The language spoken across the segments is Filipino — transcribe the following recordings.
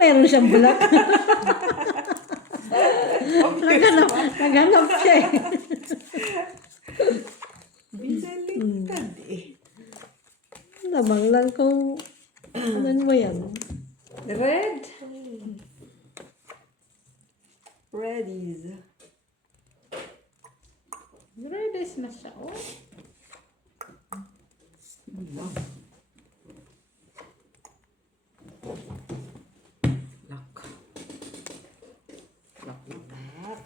Mayroon siyang black. Naghanap siya eh. Binaliktad eh. Lamang lang kung ano mo yan. Red. Reddies. Reddies na siya, oh. Lock. Lock na. Lock.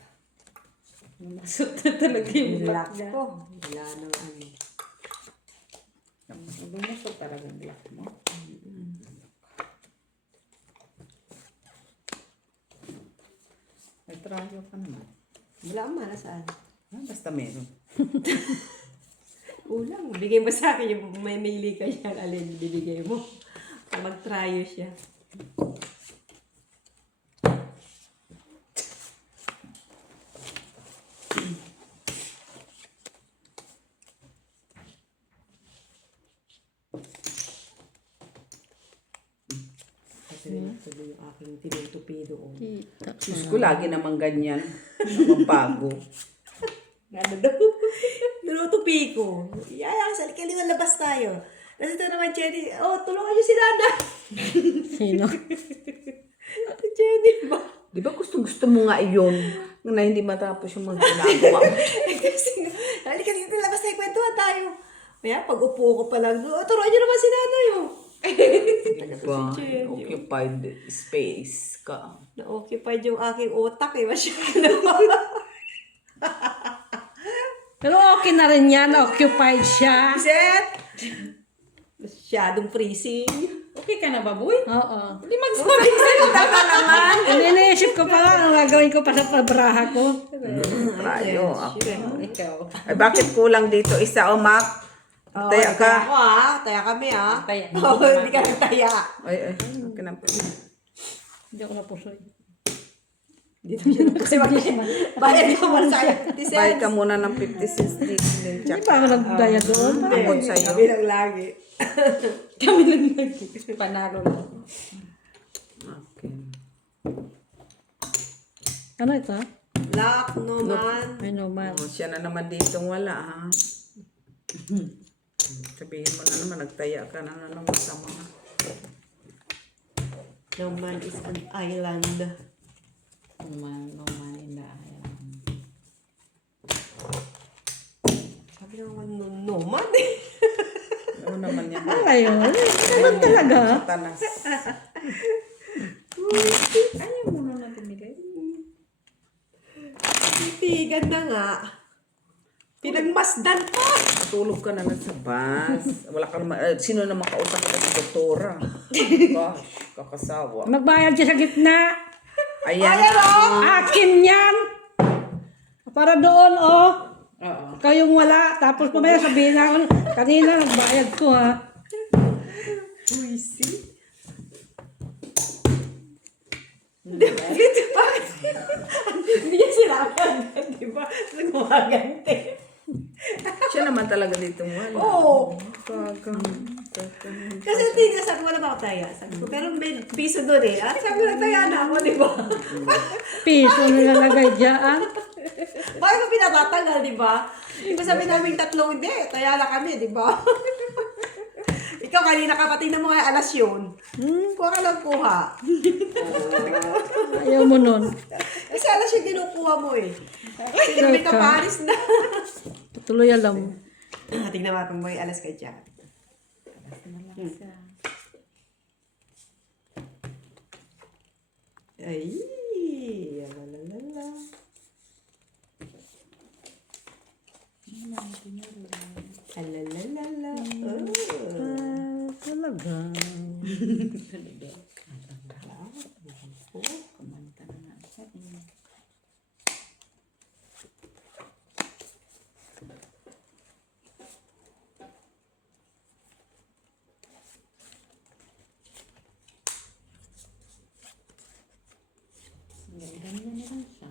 Masot na talaga yung Lock black niya. ko. Wala nang ano. Bumasot talaga yung black mo. May trayo ka naman. Wala man, nasaan? Basta meron. Ulang. Bigay mo sa akin yung may mili ka yan. Alin, bibigay mo. Mag-tryo siya. Kasi tuloy yung aking tinutupido ko. Diyos ko, lagi naman ganyan. Naman bago. Ano daw? Tinutupi ko. Yaya, sa likaliwan labas tayo. Tapos ito naman, Jenny. Oh, tulungan niyo si Nana. Sino? Jenny ba? Di ba gusto mo nga iyon na hindi matapos yung mga ginagawa? Kasi, halika dito, labas tayo, kwentuhan tayo. Kaya, pag upo ko pa lang, oh, turuan niyo naman si Nanay, oh. Diba? Occupied space ka. Na-occupied yung aking utak, eh. Masyado. Pero okay na rin yan. Occupied siya. Set! Masyadong freezing. Okay ka na ba, boy? Oo. Hindi magsabi sa'yo. Tama naman. Iniisip ko pa nga ang gagawin ko pa sa pabraha ko. Trayo ako. Ikaw. Ay, bakit kulang dito? Isa o Mac? Oh, Taya ka. Ako, ah. Taya kami, ah. Taya. Oo, hindi ka nagtaya. Ay, okay na po. Hindi ako napusoy. Dito siya kasi bayad ka muna sa 50 cents. Bayad ka muna ng 50 cents dito. Hindi pa ako nagdaya doon. Abot sa'yo. Kami lang lagi. Kami lang nag- panalo lang. Okay. Ano ito? Lock, no man. Ay, no man. Oh, siya na naman dito wala, ha? Sabihin mo na naman, nagtaya ka na naman sa mga. No man is an island. No man in the island. Sabi naman, no man eh. Oo naman yan. Ano yun? Ganun talaga. Satanas. Ayaw mo na tumigay. Titigan na nga. Pinagmasdan pa. Matulog ka na lang sa bus. Wala ka naman, sino naman kausap ka sa doktora? Gosh, kakasawa. Magbayad siya sa gitna. Ayan. Akin yan. Para doon, oh. Oo. Kayong wala. Tapos mamaya sabihin ako, kanina nagbayad ko, ha. Buisi. Hindi niya sinabi agad, di ba? Nagmagante. Siya naman talaga dito wala. Oo. Kagang. Kasi hindi sabi ko, wala ba ako taya? Sabi ko, pero may piso doon eh. Ay, sabi ko, nagtaya na ako, di ba? Piso nilalagay dyan. Bakit ko pinatatagal, di ba? Di ba sabi namin tatlong, hindi, taya na kami, di ba? Ikaw kanina kapatid na mga alas yun. Kuha ka lang kuha. Ayaw mo nun. Kasi alas yung kinukuha mo eh. Kasi may kaparis na. Tuloy alam. Tingnan mo kung may alas ka dyan. Ay, lalalala. Alalalala. Oh. Talaga. Kumanta na nga siya. Ganyan na lang siya.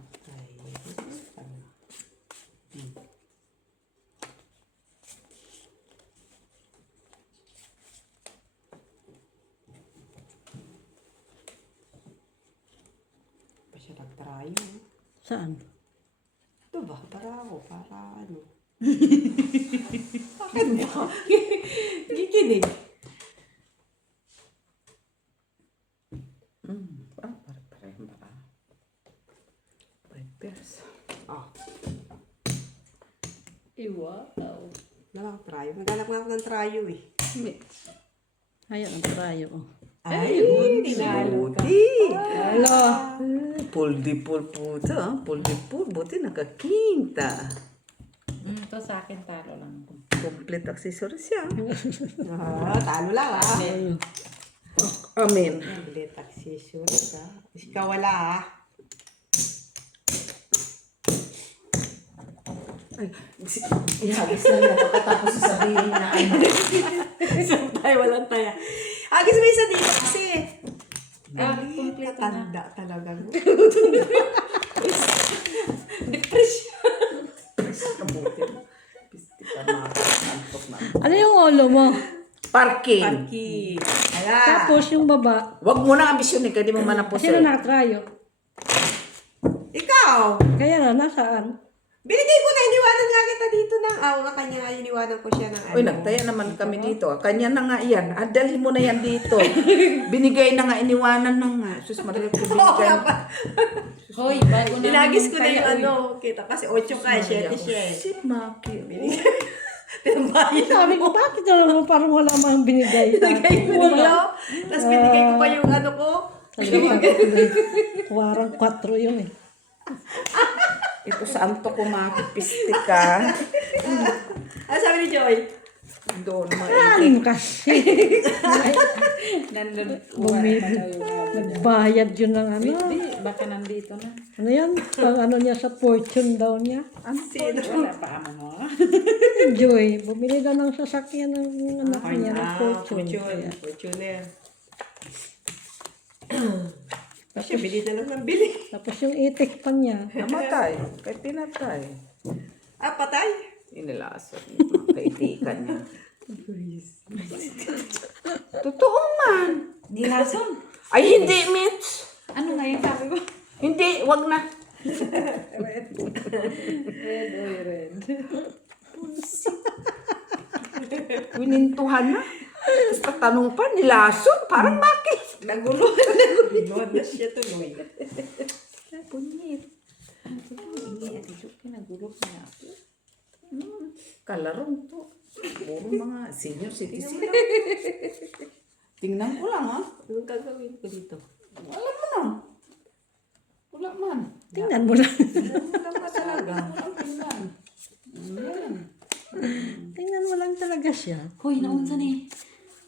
siya nag-tryo. Saan? Ito ba? Para ako. Para ano? Bakit ba? Gikinig. Pare-pareho ba? 5 pairs. Oh. Wow. Nakaka-tryo. Naghanap nga ako ng tryo eh. Ayun, ang trayo. Oh. Ay, tinalo ka. Buti. Hello. Pull po ito. Pull. Buti nakakinta. Ito sa akin, talo lang. Complete accessories siya. Talo lang ah. Amen. Complete accessories ah. Ikaw wala ah. Ay, ihagis lang na pagkatapos sasabihin na ano. Isang tayo, walang taya. Agis mo isa dito kasi. Complete na. Tanda talaga. Depression. Kabuti mo. Pisti ka mga antok na. Ano yung ulo mo? Parking. Parking. Ala. Tapos yung baba. Huwag mo nang ambisyonin, kaya di mo manapos Sino eh. nakatrayo? Ikaw. Kaya na, nasaan? Binigay ko na, iniwanan nga kita dito ng, nga kanya nga, iniwanan ko siya ng ano. Uy, nagtaya naman kami dito. Kanya na nga yan. Dalhin mo na yan dito. Binigay na nga, iniwanan na nga. Sus, Maria, ko binigay. Hoy, bago na. Dinagis ko na yung ano, kita. Kasi 8 ka, 7 siya eh. Shit, Maki. Pinambayad Sabi ko, bakit na naman parang wala mang binigay sa Binigay ko wala. Tapos binigay ko pa yung ano ko. Warang 4 yun eh. Ito sa antok ko, Maki. Pisti ka. Ano sabi ni Joy? Doon, Ano kasi? Nandun. Bumili. Nagbayad yun ng ano. Hindi, baka nandito na. Ano yan? Pang ano niya sa fortune daw niya. Sino? Wala pa amo mo. Joy, bumili daw ng sasakyan ng anak niya ng fortune. Fortune. Fortuner. Kasi bili na lang ng bili. Tapos yung itik pa niya. Namatay. Kaya pinatay. Ah, patay? Inilasot yung mga kaitikan niya. Totoo man. Nilason. Ay, hindi, Mitch. Ano nga yung sabi ko? Hindi, wag na. Red. Winintuhan na. Tapos tatanong pa, nilason. Parang Maki. Naguluhan na siya tuloy. Punyit. Hindi, ati Joke, nagulog na ako. Kalarong to. Puro mga senior citizen. Tingnan ko lang, ha? Anong gagawin ko dito? Wala mo na. Wala man. Tingnan mo lang. Wala pa talaga. Tingnan. Ayan. Tingnan mo lang talaga siya. Hoy, naunsa ni.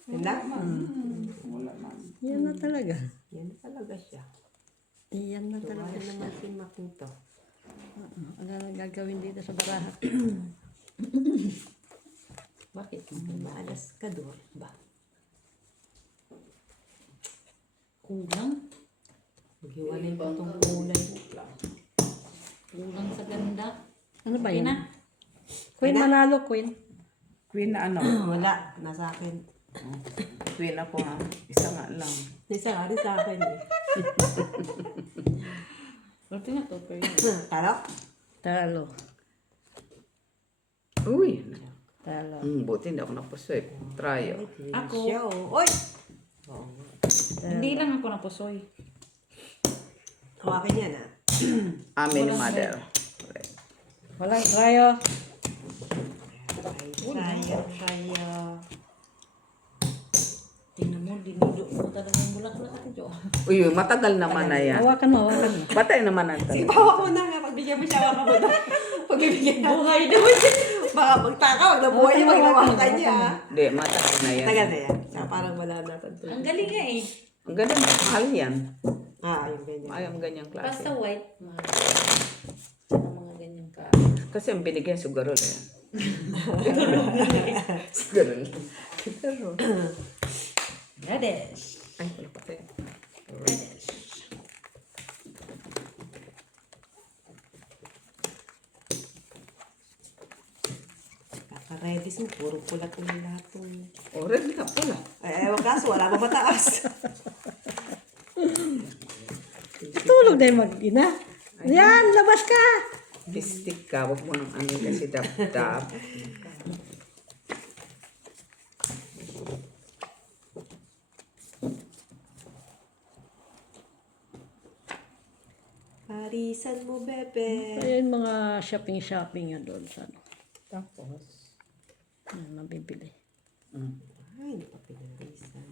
Wala. Wala man. Yan na talaga. Yan talaga siya. Yan na talaga Ano siya. naman si Makuto? Ano na gagawin dito sa baraha? Bakit? Maalas ka doon ba? Kulang. Maghiwalay pa itong kulay. Kulang sa ganda. Ano ba Okay yun? na. Queen Manalo, Queen. Queen na ano? Wala. Nasa akin. Queen ako, ha? Isa nga lang. Isa nga rin sa akin eh. Buti nga to, pero Taro? Talo. Uy. Talo. Buti hindi ako napuswip. Try. Ako. Siya oh. Oy! Hindi lang ako napusoy. Hawakin yan ah. Amin, mother. Walang trayo. Sayo. Tingnan mo, dinudo mo talaga yung bulaklak ito, Jo. Uy, matagal naman na yan. Hawakan mo, hawakan mo. Batay naman ang Sige, talaga. hawak mo na nga. Pagbigyan mo siya, hawak mo na. Pagbibigyan buhay naman siya. Baka magtaka, wag na buhay niya, wag na hawakan niya. ah. Hindi, matagal na yan. Tagal na yan. Saka parang wala na Ang tanto. galing nga eh. Ang ganda, mahal yan. Yung ganyan. Ay, ang ganyang Basta klase. white, mahal. Ang mga ganyan ka. Kasi ang binigyan, sugarol yan. Sugarol. Radish. Ay, wala pa tayo. Radish. Kaka-redis mo, puro pula ko yung lahat ng... Orange ka pala. Ay, ewan kaso, wala pa mataas. Ito Natulog na yung mag-ina. Yan, labas ka. Pistik ka, huwag mo nang ano kasi dap-dap. Parisan mo, bebe. Ayun, mga shopping yan doon sa ano. Tapos, Yan, mabibili. Ay, hindi pa pinarisan.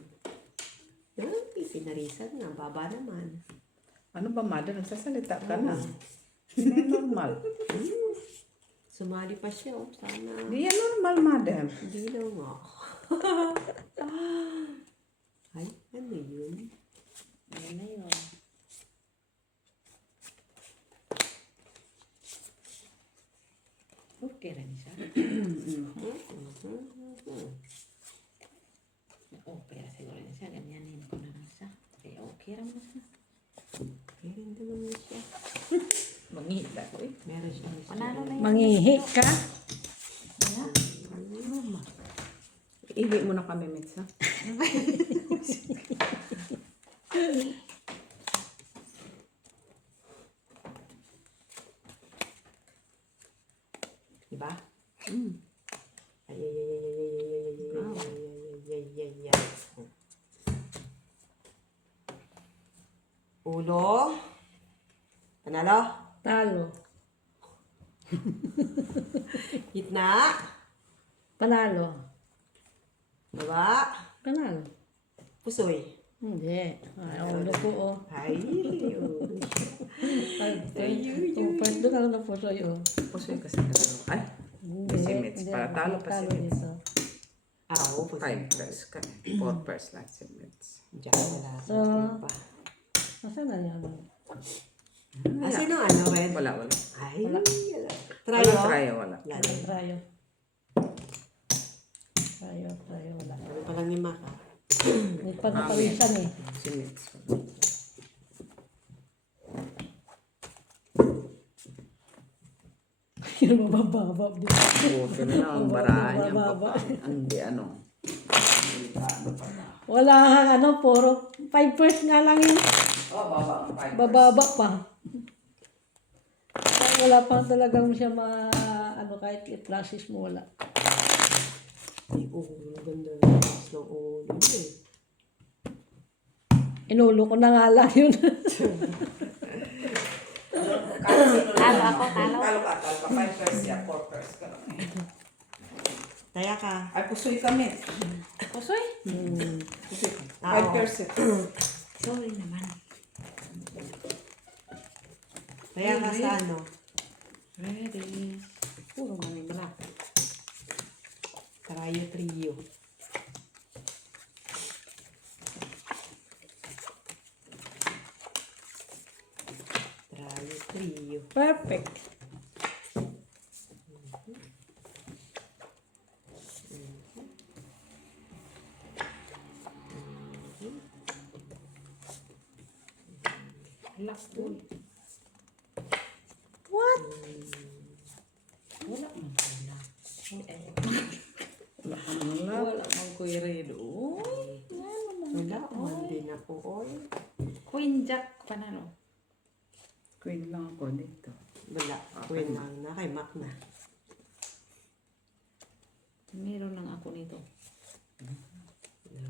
Pinarisan nga, baba naman. ano ba, mother? Nagsasalita ka na. Hindi normal. Sumali pa siya, oh. Sana. Hindi yan normal, mother. Hindi na nga. Ay, ano yun? Ayun na yun. Okay rin siya. Okay rin siguro rin siya. Ganyanin ko naman siya. Okay, okay rin mo siya. Meron naman siya. Mangita ko eh. Meron siya. Panalo na yun. Mangihi ka. Ihi mo na kami, Mitsa. Diba? Ay, ay, ay, ay, ay, ay, ay, ay, ay, ay, ay, ay, ay. Ulo. Panalo. Talo. Gitna. Panalo. Baba. Panalo. Pusoy. Hindi. Ay, ulo ko, oh. Ay, ulo. Ay, point doon lang na po sa'yo. Pusoy kasi dalawa. Ay, si Mitz. Para talo pa si Mitz. Ako, pusoy. 5 pairs ka. 4 pairs lang si Mitz. Diyan, wala. So, Ano pa? Nasaan na yan? Ah, sino ano, Wen? Wala. Ay, Wala. Trayo? Wala try, wala. Wala. Trayo. Trayo, wala. Ano pa lang ni Maka? May pagpaparisan eh. Si Mitz. Yung mabababa dito. Buti na lang ang baraan niya. Mababa. Hindi ano. Wala kang ano, puro 5 first nga lang yun. Oh, baba. 5 Bababa pa. Kaya wala pa talagang siya ano, kahit i-process mo, wala. Ay, ang ganda ng taas ng ulo eh. Inulo ko na nga lang yun. Talo ako, talo. Talo ka. 5 pairs siya. 4 pairs ka lang. Taya ka. Ay, pusoy ka, Mitz. Pusoy? Pusoy ka. Ah, 5 oo. pairs siya. Sorry naman. Taya ka sa ano? Ready. Puro mami balak. Trayo trio. Trayo trio. Perfect. Last one. What? Wala man wala. Wala. Wala man ko i-redo. Wala, man din ako. Oy. Queen Jack panalo. Queen lang ako dito. Wala. Queen lang na. Kay Mac na. Meron lang ako nito.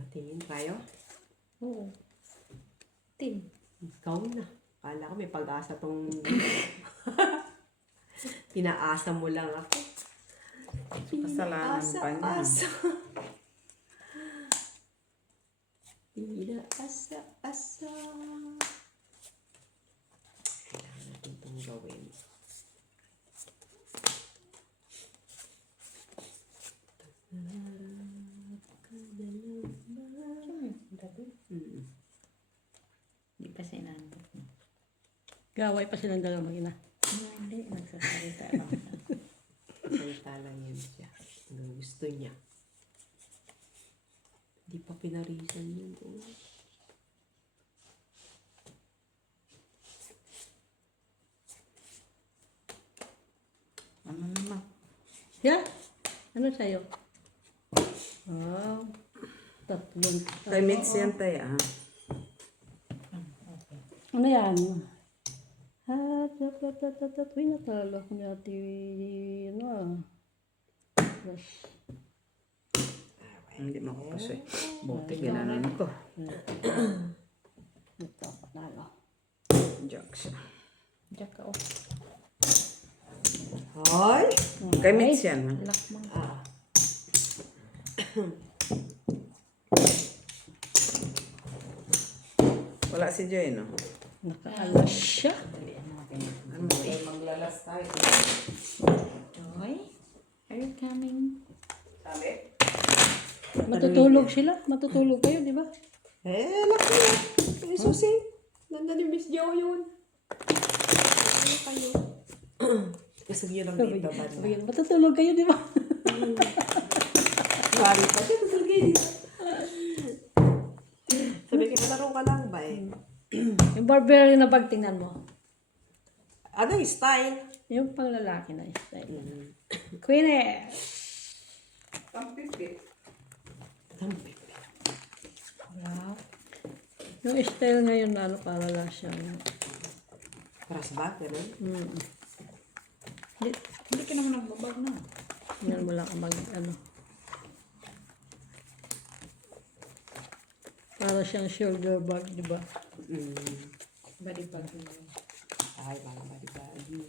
Tingin tayo. Oo. Tin. Ikaw na. Kala ko may pag-asa tong... Pinaasa mo lang ako. Kasalanan pa niya. Asa. Pinaasa. Kailangan natin itong gawin. Hindi pa sinantok. Gaway pa silang dalawa mag-ina. Hindi, nagsasalita lang siya. Salita lang yan siya. Ang gusto niya. Hindi pa pinarisan yun. Oh. Ano naman? Yeah? Ano sa'yo? Wow. Tatlong. Kay Mitz yan tayo, ah. Ano yan? Uy, natalo ko ni ate, ano Yes. Hindi makapasay. Buti, ginanon ko. Ito, panalo. Jokes. Diyan ka, oh. Hoy! Kay Mitch yan. Lakmang. Ah. Wala si Joy, no? Nakaalas siya. Dalian natin. Ano tayo maglalas tayo? Joy, are you coming? Sabi? Matutulog sila. Matutulog kayo, di ba? Laki na. Ay, susi. Nandun yung Miss Jo yun. Ano kayo? Gusto niyo lang dito ba? Sabi yun, matutulog kayo, di ba? Sorry pa. Siya, tutulog kayo dito. Sabi ko, mataro ka lang ba eh? Yung Burberry na bag, tingnan mo. Ano yung style? Yung pang lalaki na style. Queen eh. Wow. Yung style ngayon na ano, para lang siyang... Paras ba? Ganun? Hindi ka naman nagbabag na. Yan mo lang mag, ano. Para siyang shoulder bag, di ba? Body bag. Ay, mga bali-bali.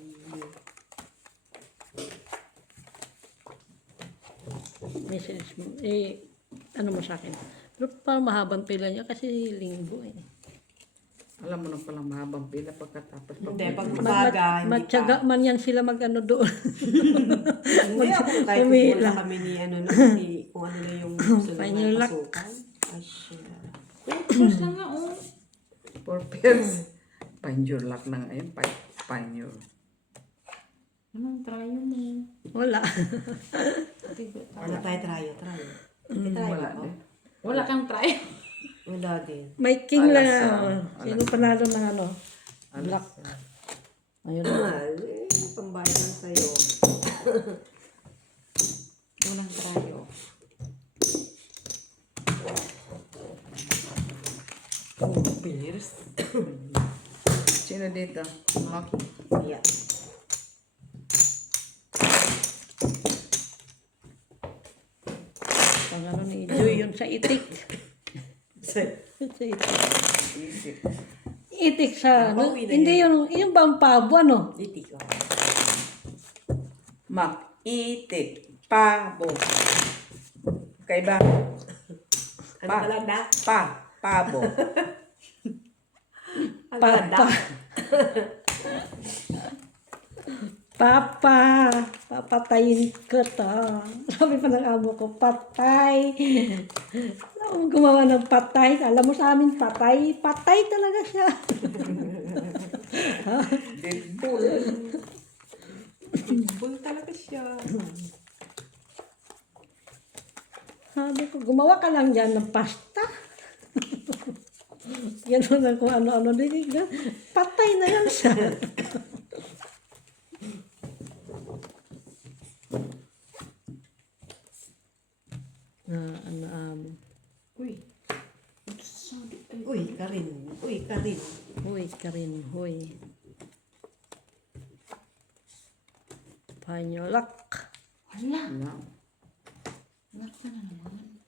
Message mo. Ano mo sa akin? Pero parang mahabang pila niya kasi linggo eh. Alam mo na palang mahabang pila pagkatapos. Hindi, pag umaga, hindi Matyaga pa. man yan sila mag-ano doon. Hindi ako kahit Umihi wala lang. kami ni ano na, ni kung ano na yung gusto Final nila lock. pasukan. Ay, shit. Close lang nga, oh. For pairs. Find your luck na ngayon. Find your... Naman, try mo. Wala. Ano tayo, try. Try Wala ba? din. Wala kang try. Wala din. May king lang. Alas, Sino panalo ng ano? Black. Ayun. Ay, pambayad lang sa'yo. Walang try, oh. Beers? Sino dito? Mark. Yeah. Pang ano ni Joy yun sa itik. Sa itik. Isip. Itik sa ano? Pauwi na Hindi yung bang pabo ano? Hindi ko. Mak. Itik. Pabo. Kaiba. Ano pala na? Pabo. Ano pala na? Papa, papatayin ko to. Sabi pa ng amo ko, patay. Alam mo gumawa ng patay. Alam mo sa amin, patay. Patay talaga siya. Deadpool. Bull talaga siya. Sabi ko, gumawa ka lang dyan ng pasta. Gano'n lang kung ano-ano. Patay na yan siya. Uy. Uy, Karin. Uy, Karin. Huy, Karin, huy. Panyolak. Hala. No. Anak ka na naman.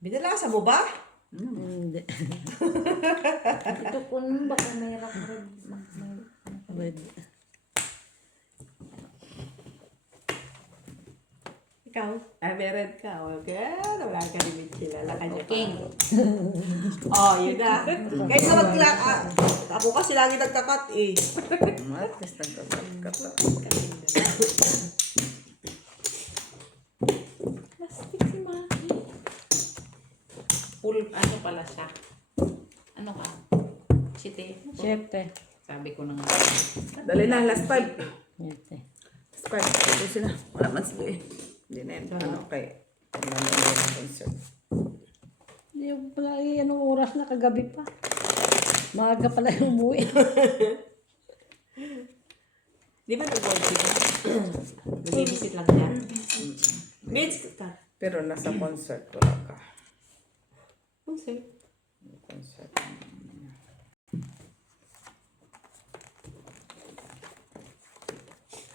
Binalasa mo ba? Hindi. Ito kung baka may red. Red. Ikaw? Ay, meron ka. Okay. Wala ka rin kilala ka niya. Okay. Oh, yun na. Kahit na mag-clap. Ako kasi lagi nagkakat eh. Matis nagkakata. Plastic si Maki. Full, ano pala siya? Ano ka? Site. Siyete. Sabi ko na nga. Dali na, last 5. Siyete. Last 5. Ito sila. Wala man sila eh. Hindi na yun. Ano kay... Wala na yung concert. Hindi pala anong oras na kagabi pa. Maaga pala yung umuwi. Di ba nag-visit ka? Nag-visit lang niya. Vince ka. Pero nasa concert, wala ka. Okay. Concert.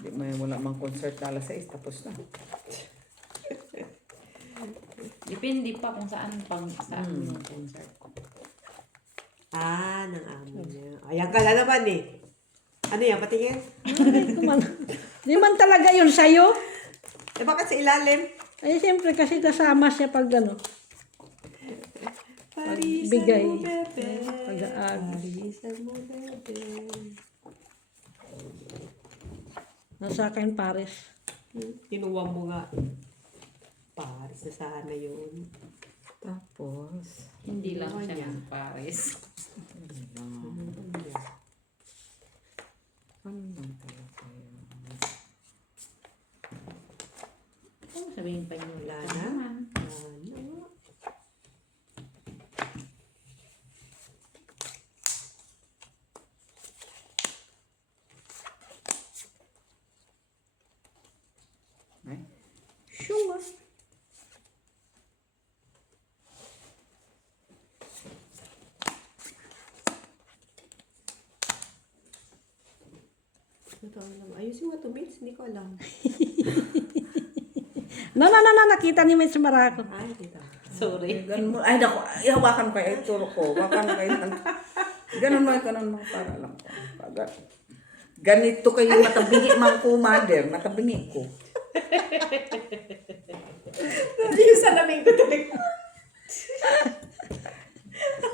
Di may wala mang concert na alas 6, tapos na. Depende pa kung saan yung concert. Ng amo niya. Ayan ka na naman eh. Ano yan, patingin? Di man talaga yun sa'yo. Eh, bakit sa ilalim? Ay, siyempre kasi kasama siya pag ano. Parisan Bigay. mo, bebe. Pag-aag. Parisan mo, bebe. Nasa akin, Paris. Kinuha mo nga. Paris na sana yun. Tapos, Hindi lang Ano siya niya? ng Paris. ano lang talaga yun? Kung sabihin pa niyo, Wala wala na? naman. Ano? Ay, Sure. Ito alam. Ayusin mo ito, Vince. Hindi ko alam. Nakita ni Mitch Maraco. Ay, dito. Sorry. ganun mo. Ay, naku, hawakan ko kayo, turo ko. Hawakan kayo. Ganun mo, para lang ko. Ganito kayo matabingi mang ko, mother. Matabingi ko. Yung salamin ko talaga.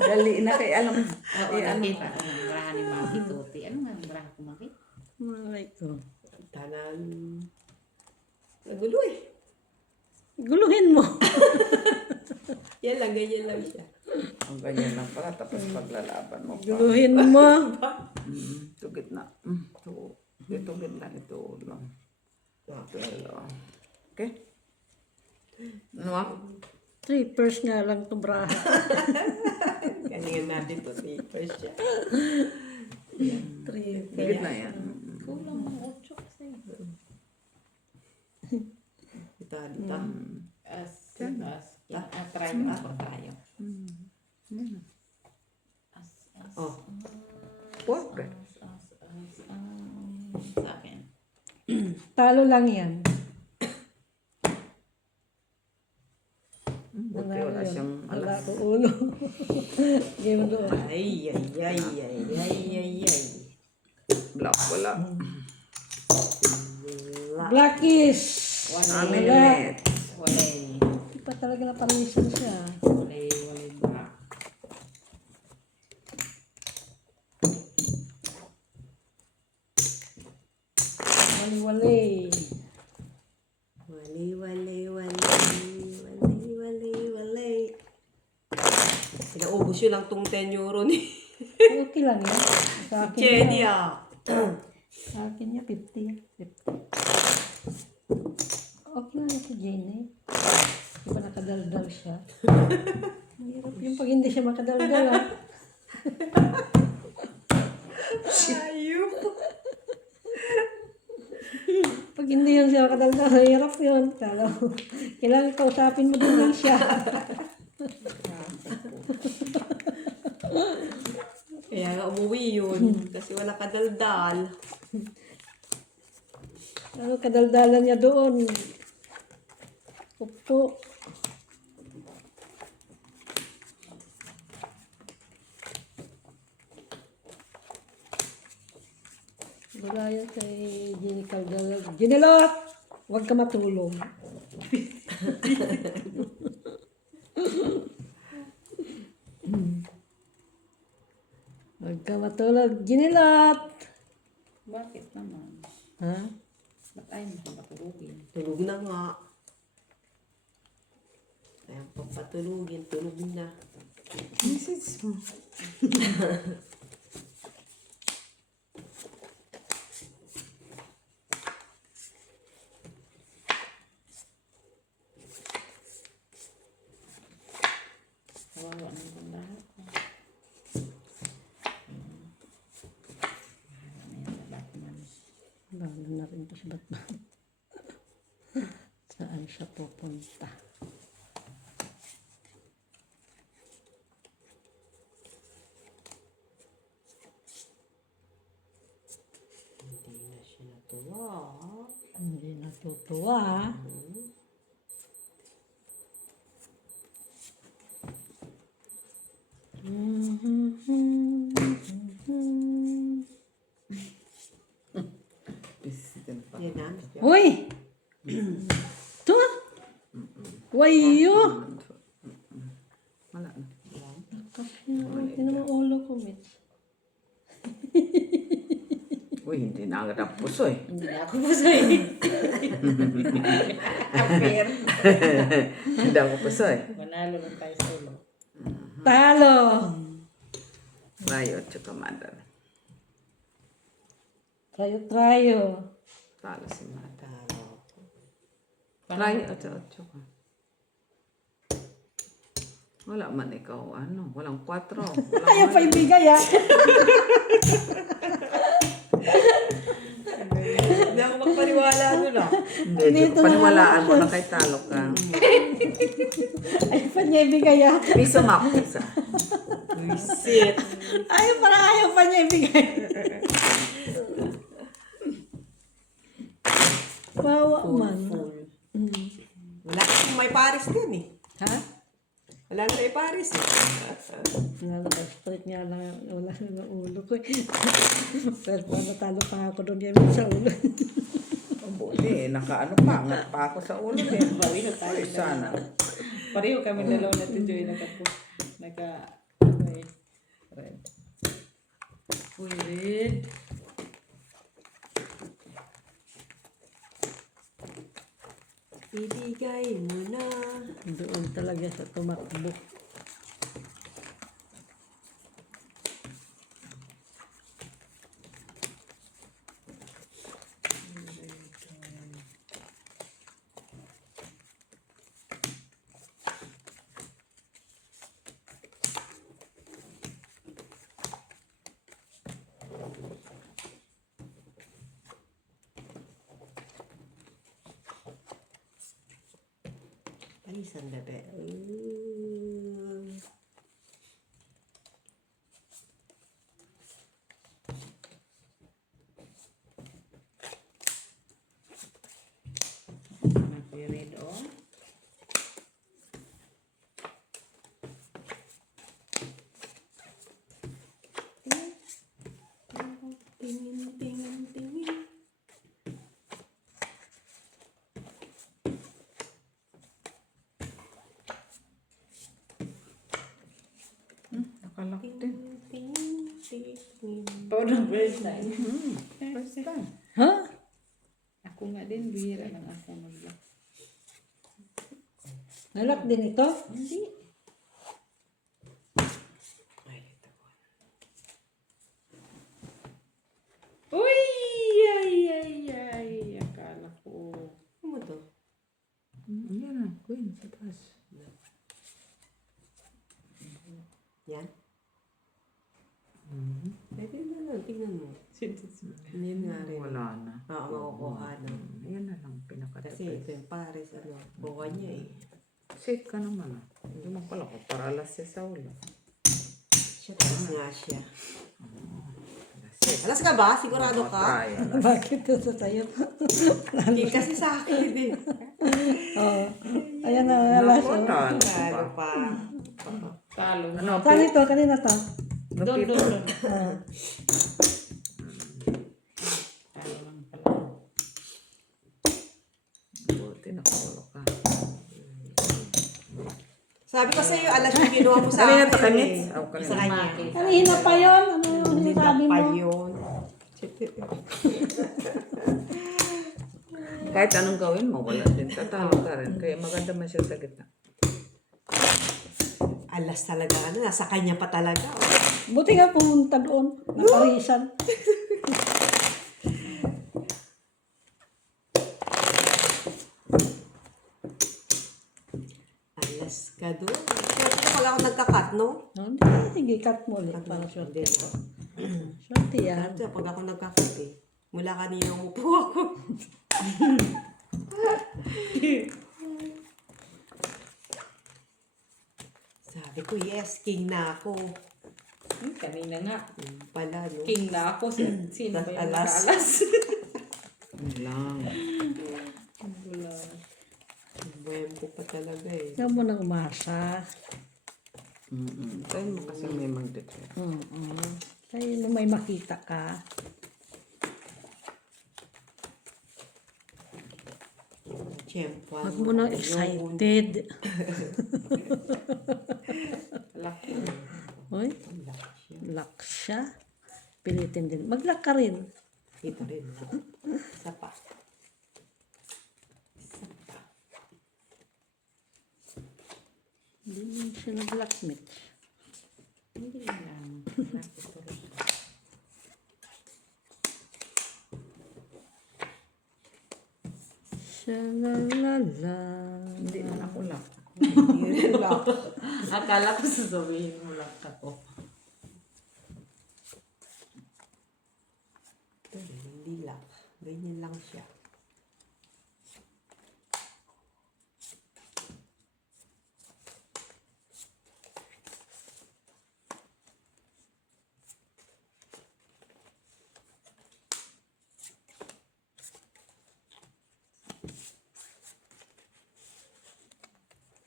Dali na kayo, alam. Oo, Eh, ano nakita ko ng barahan ni Maki Tuti. Ano nga ang barahan ko, Maki? Malay ko. Tanan. Nagulo eh. Guluhin mo. Yan lang, ganyan lang siya. Ang ganyan lang pala, tapos paglalaban mo pa. Guluhin mo. Ito gitna. Ito gitna, ito lang. Ito, okay? Ano ba? 3 purse nga lang to braha. Galingan natin ito. First siya. 3 Gitna yan. Kulang ng 8 kasi. Ito, dito. Try mo ako tayo. Oh. Porke. Sa akin. Talo lang yan. Buti wala siyang Wala alas. ko ulo. Game doon. Ay, ay, ay, ay, ay, ay, ay. Black, wala. Blackies. Amin Wala. ulit. Walay. Hindi pa talaga napanisan siya. Walay bra. Wali-wali. Wali, wali, wali, wali, wali, wali. Pinaubos yun lang tong 10 euro ni Okay lang yan. Sa akin Jenny yan. ah. Sa akin niya, 50. 50. Okay lang ito, Jenny. Di ba nakadaldal siya? Mahirap yung pag hindi siya makadaldal, ah. Ayun. Pag hindi yun siya makadaldal, mahirap yun. Talo. Kailangan kausapin mo din lang siya. Kaya nga umuwi yun. Kasi wala kadaldal. Ano kadaldalan niya doon? Upo. Wala yan kay Jenny Caldala. Ginilot! Huwag ka matulog. Huwag ka matulog. Ginilot! Bakit naman? Ha? Ba't ayaw mo kung patulugin? Tulog na nga. Kaya pagpatulugin, tulog na. Message mo. Kawawa naman lahat. Batman. Lalo na rin to si Batman. Saan siya pupunta? Hindi na siya natuwa. Hindi natutuwa. Isipin pa. Yan na. Uy! Ito? Wayo! Wala na. Hindi naman ulo ko, Mitch. Uy, hindi na agad ang puso eh. Hindi na ako masaya. Apir. Hindi ako puso eh. Manalo lang tayo sa ulo. Talo! Rayo at saka madal. Trayo. Talo si madal. Rayo at saka. Wala man ikaw, ano, walang 4. Ayaw pa ibigay, ah. Hindi ako magpaniwala doon ah. Hindi, Dito na paniwalaan mo lang. na kay talo ka. Ayaw pa niya ibigay, ah. Piso map, isa. Visit. Ayaw pa niya ibigay. Wawa man. Wala akong may Paris din eh. Ha? Wala na may Paris eh. Straight nga lang, wala na ulo ko. Pero kung natalo pa nga ako doon yan sa ulo. Buti, nakaano pa, angat pa ako sa ulo eh. Bawi na tayo. Ay, sana. Pareho kami dalawa natin, Joy. Okay. Red. Uy, red. Ibigay mo na. Doon talaga sa tumakbo. Palisan bebe. Red on. Tingin, tingin, tingin. Nakalak din. Tingin, tingin. Parang first time. First time. Ha? Ako nga din, bihira lang ako mag-lock. Nalak din ito? Hindi. Ay, ito ko. Uy! Ay. Akala ko. Ano mo to? Yan na, queen sa taas. Yan? Pwede na lang, tingnan mo. Hindi nga rin. Wala na. Oo, makukuha na. Yan na lang pinakatapos. Kasi ito yung Paris, ano, buka niya eh. Safe ka naman ah. Hindi mo pala ko para alas siya sa ulo. Siya, taas nga siya. Alas ka ba? Sigurado ka? Try, alas. Bakit ito sa tayo? Hindi kasi sa akin din. Oo. Ayan na, alas. Naku, talo Lalo pa. pa. Talo. Ano, Saan ito? Kanina to? Doon. Ah. Talo lang pala. buti nakaulo ka. Sabi ko sa iyo, alas yung ginawa mo sa Kanina akin. to kanit? eh. Oh, kanina. Sa kanya. Kanina pa yun. Ano yung Hindi sinasabi pa mo? yun. Kahit anong gawin mo, wala din. Tatalo ka rin. Kaya maganda man siya sa gitna. Alas talaga, ano, nasa kanya pa talaga. Oh. Buti nga pumunta doon. Naparisan. Alas ka doon. Siyempre, wala akong nagkakat, no? No, hindi. Sige, cut mo ulit. Para swerte ko. Swerte yan. Kaya pag ako nagkakat eh, mula kanina umupo ako. Sabi ko, yes, king na ako. Kanina nga. Pala, no? King na ako. Sino ba Tas yung alas. alas? Yun lang. Wala. Buhem ko pa talaga eh. Huwag mo nang umasa. Tayo mo kasi may mag-declare. Tayo na may makita ka. Tiyempo. Huwag mo nang excited. Laki. Uy, lock siya. Pilitin din. Mag-lock ka rin. Ito rin. Isa pa. Hindi mo siya nag-lock, Mitch. Hindi lang. Laki ko rin. Shalalala. Hindi man ako lang. Akala ko sasabihin mo lang ako. Ito rin, hindi lang. Ganyan lang siya.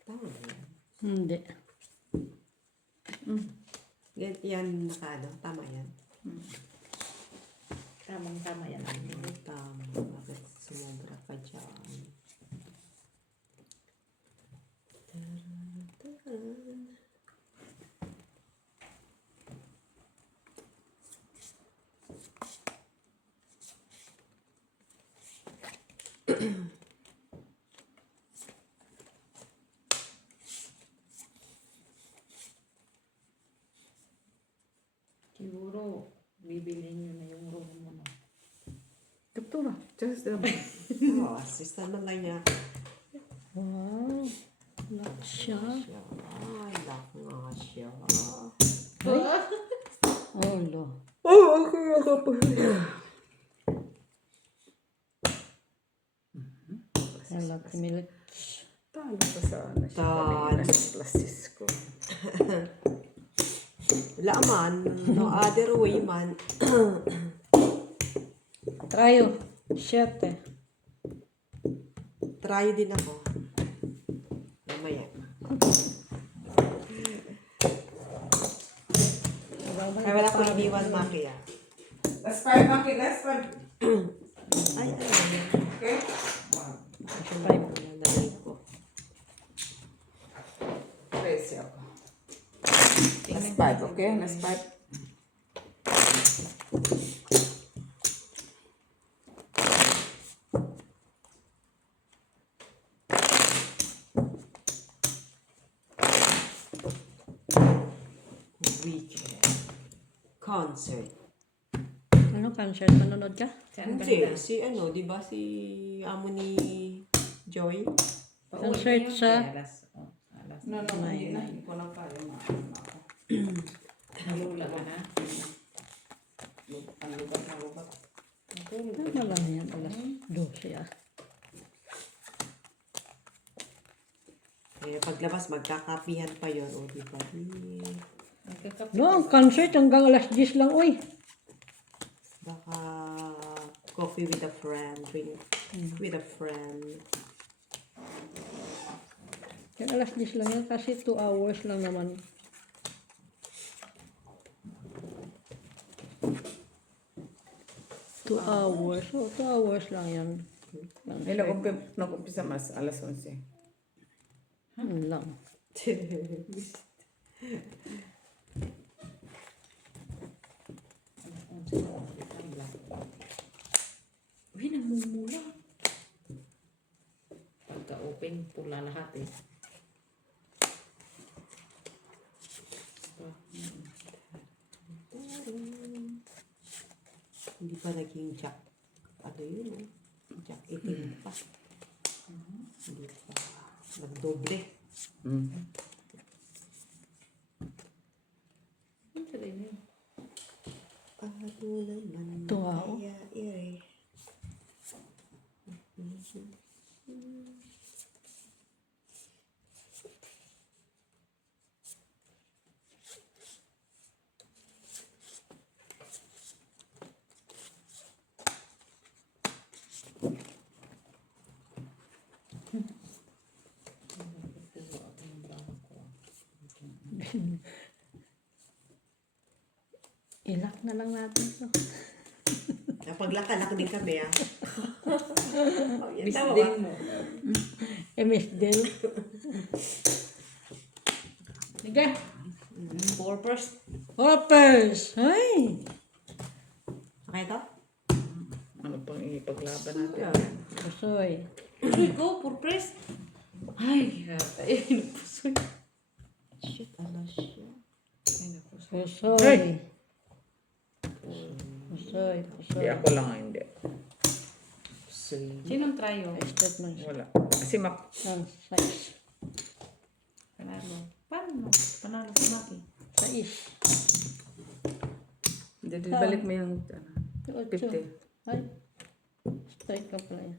Tama ba yan? Hindi. Yan nakano. Tama yan. Tamang-tama yan. Tama. Bakit sumobra ka dyan? Siguro, bibilhin nyo na yung room mo na. Doktora, just Oo, assistant man lang niya. Wow. Lock siya. Ay, lock nga siya. Oh, lo. Oh, okay, ako pa. Hello, Camille. Talo pa sa ano siya. Talo. Kanina sa classes ko. Wala man. No other way man. Trayo. 7. Try din ako. Mamaya. Ay, wala ko iniwan, Maki, ah. Last five, Maki, last five. Ay, ano. Okay? Ay, nalagay ko. Crazy ako. Last five, okay? Last five. Weekend. Concert. Ano, concert? Manonood ka? Saan ba Hindi, nila? si ano, di ba si amo ni Joy? Pauwi Concert na yun, sa- kaya alas. No, hindi na. Hindi ko na kaya ako. Nalula ka na. Ang lubat na lubat. Natulog Tama lang yan. Alas 12 ah. Eh, paglabas, magkakapihan pa yon o di ba? Nagkakape. No, ang concert hanggang alas 10 lang, uy. Baka coffee with a friend, drink with a friend. Yan alas 10 lang yan kasi 2 hours lang naman. Two hours. Oh, 2 hours lang yan. May nag-umpisa mas alas 11. Yun lang. Uy, namumula. Pagka-open, pula lahat eh. Hindi pa naging jack. Ano yun, eh? Jack 18 pa. Hindi pa. Nagdoble. Ang tuloy na yun. Paano naman Tuwa ako. kaya ire? Ilak na lang natin to. Napaglak din kami ah. Oh, yan, Miss tama din ba? mo. MS Del. Sige. Purpose. Hoppers! Ay! Okay to? Ano pang ipaglaban natin? Pusoy. Pusoy ko, purpose. Ay, ay, pusoy. Shit, alas siya. Ay, naku. Pusoy. Ay! Pusoy. Hindi, Pusoy. ako lang ang hindi. Sinong tryo? Estet man siya. Wala. Kasi Ang size. Panalo. Paano? Panalo si Maki. Size. Hindi, balik mo yung Ocho. 50. Ay. Strike ka pala yan.